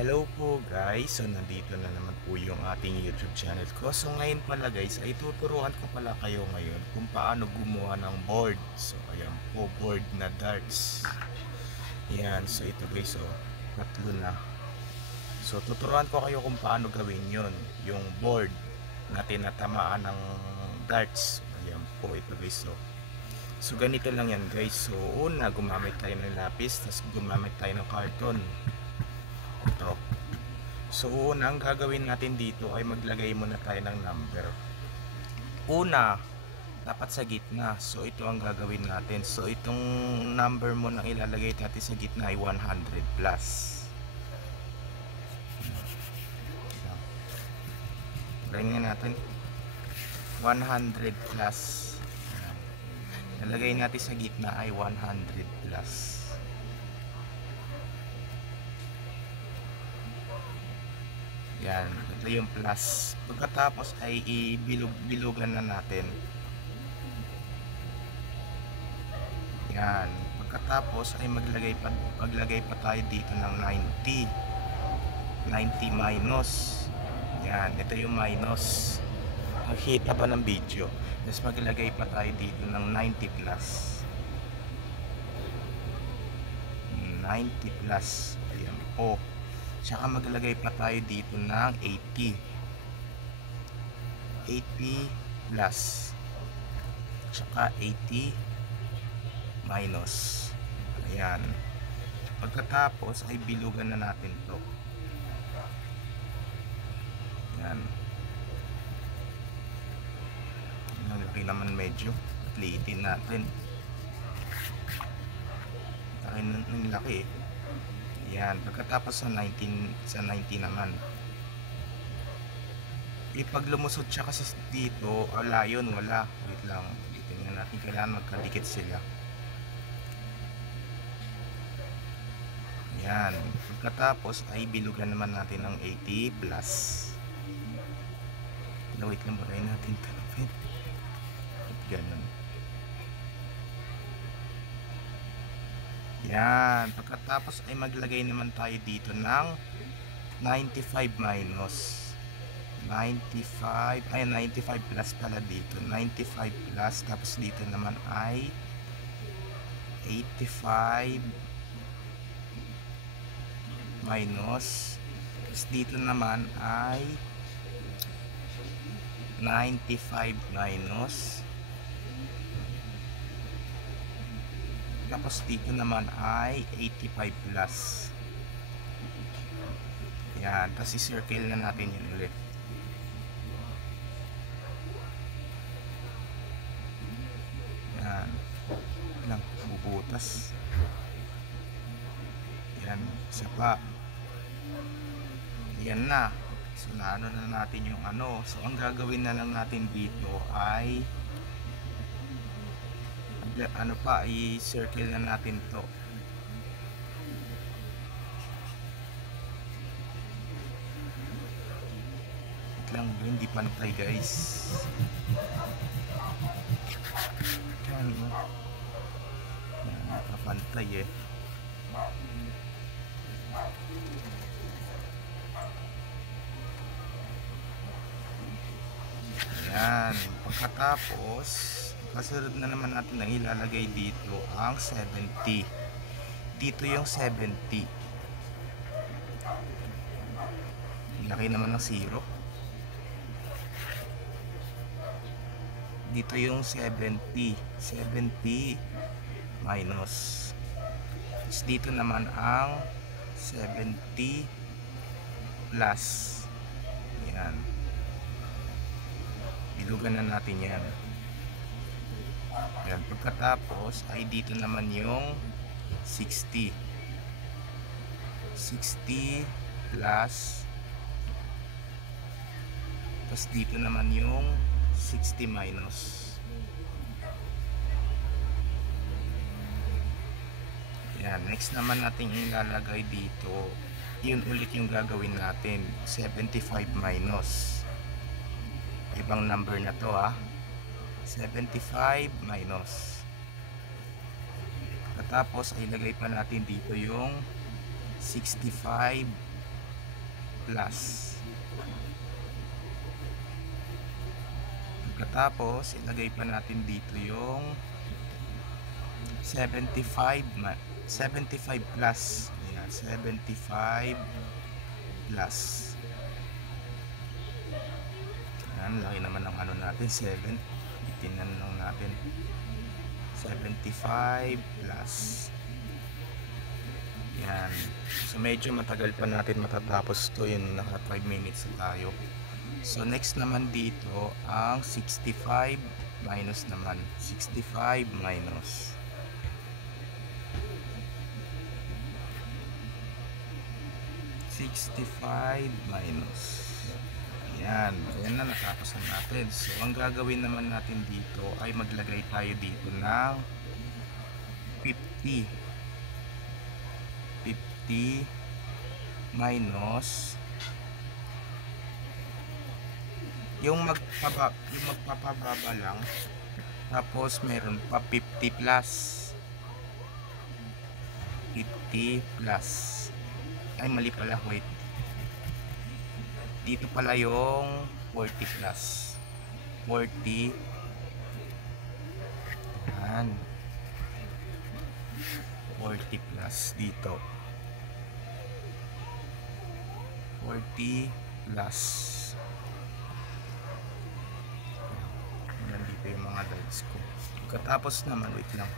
Hello po guys, so nandito na naman po yung ating YouTube channel ko. So ngayon pala guys, ay tuturuan ko pala kayo ngayon kung paano gumawa ng board. So ayan po, board na darts. Yan, so ito guys, so tatlo na. So tuturuan ko kayo kung paano gawin yon, yung board na tinatamaan ng darts. Ayan po ito guys, so ganito lang yan guys. So una, gumamit tayo ng lapis, tapos gumamit tayo ng karton. Ito. So una, ang gagawin natin dito ay maglagay muna tayo ng number. Una, dapat sa gitna. So ito ang gagawin natin. So itong number mo na ilalagay natin sa gitna ay 100 plus. Lagyan natin 100 plus. Nalagay natin sa gitna ay 100 plus. Yan, ito yung plus. Pagkatapos ay ibilog-bilugan na natin. Yan. Pagkatapos ay maglagay pa tayo dito ng 90. 90 minus. Yan, ito yung minus. Nakita ba ng video? Tapos maglagay pa tayo dito ng 90 plus. 90 plus. Ayan po. Tsaka maglagay pa tayo dito ng 80 plus tsaka 80 minus. Ayan. Pagkatapos ay bilugan na natin to. Ayan. Nalaki naman medyo. Liitin natin. Ang laki eh. Yan, pagkatapos sa 19 naman. Pag lumusot siya kasi dito, wala yun, wala. Wait lang, tingnan natin, kailangan magkadikit sila. Yan, pagkatapos ay bilugan naman natin ng 80 plus. Wait lang, barayin natin ito. Ganun. Yan, pagkatapos ay maglagay naman tayo dito ng 95 minus 95, ay 95 plus pala dito, 95 plus, tapos dito naman ay 85 minus, tapos dito naman ay 95 minus, tapos dito naman ay 85 plus. Yan, tapos i-circle na natin yun ulit. Yan lang, bubutas. Yan, isa pa. Yan na. So naano na natin yung ano. So ang gagawin na lang natin dito ay ano pa, i-circle na natin to. Wait lang, hindi pantay guys. Yan, nakapantay eh. Yan, pagkatapos kasunod na naman natin na ilalagay dito ang 70. Dito yung 70. Laki naman ng 0. Dito yung 70. 70 minus. Tapos dito naman ang 70 plus. Yan. Bilugan na natin yan. Yan, pagkatapos ay dito naman yung 60 plus, tapos dito naman yung 60 minus. Yan, next naman natin ilalagay dito, yun ulit yung gagawin natin, 75 minus, ibang number na to 75 minus. Tapos ay ilagay pa natin dito yung 65 plus. Pagkatapos, ilagay pa natin dito yung 75 plus. Ayan, 75 plus. Ayan, laki naman ng ano natin, 7. Itinan lang natin. 75 plus. Ayan. So, medyo matagal pa natin matatapos to. Yun, naka 5 minutes na tayo. So, next naman dito, ang 65 minus naman. 65 minus. Ayan, ayan na, natapos na natin. So, ang gagawin naman natin dito ay maglagay tayo dito ng 50 minus yung magpapababa lang, tapos meron pa 50 plus. Ay, mali pala, wait, dito pala yung 40 plus. 40. Yan, 40 plus dito. 40 plus. Yan, dito yung mga lights ko. Katapos naman, wait lang.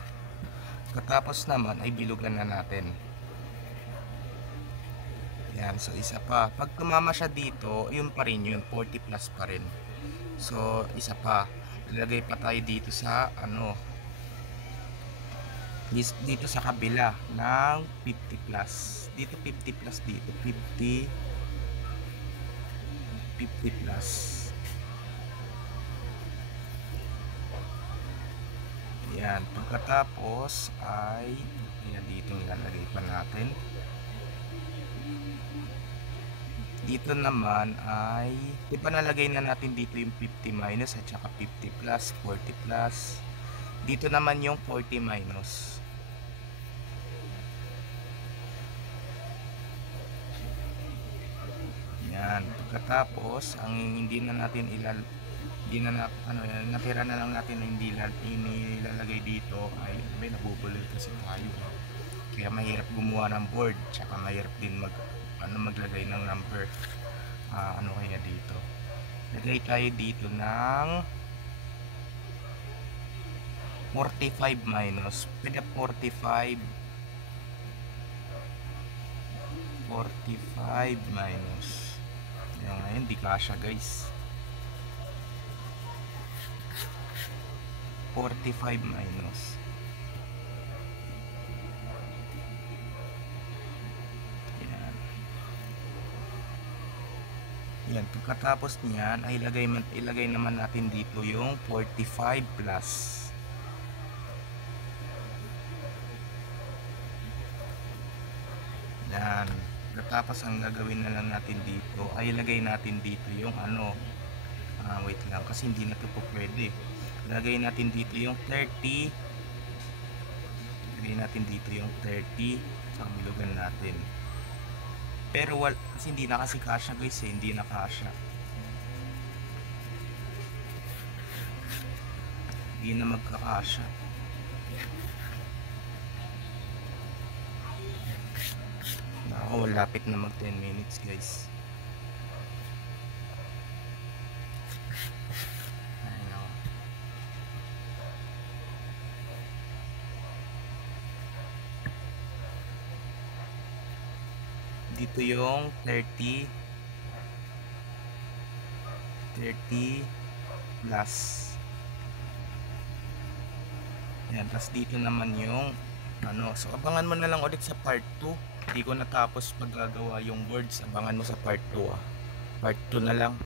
Katapos naman ay bilugan na natin. Yan, so isa pa. Pag tumama siya dito, yun pa rin yun, 40 plus pa rin. So, isa pa. Ilagay pa tayo dito sa ano, dito sa kabila ng 50 plus. Dito 50 plus, dito 50 plus. Yan, pagkatapos ay yan, dito nilalagay pa natin. Dito naman ay di ba nalagay na natin dito yung 50 minus at saka 50 plus, 40 plus. Dito naman yung 40 minus. Yan, pagkatapos ang hindi na natin natira na lang natin na hindi nilalagay dito ay may nabubulol kasi tayo. Kaya mahirap gumawa ng board, tsaka mahirap din maglagay ng number. Ano kaya dito? Lagay tayo dito ng 45 minus. Pwede 45 minus. Yan, ngayon di kasya guys. 45 minus. Yan, pagkatapos niyan ay ilagay naman natin dito yung 45 plus. Yan, pagkatapos ang gagawin na lang natin dito ay ilagay natin dito yung ano, wait lang kasi hindi na ito po pwede. Ilagay natin dito yung 30. Ilagay natin dito yung 30 sa bilugan natin. Pero kasi hindi na kasi kasya guys, hindi na kasya. Hindi na magkakasya. Ako, lapit na mag 10 minutes guys. Dito yung 30 plus. Yan, tapos dito naman yung ano, so abangan mo na lang ulit sa part 2. Hindi ko natapos paggagawa yung boards, abangan mo sa part 2 Part 2 na lang.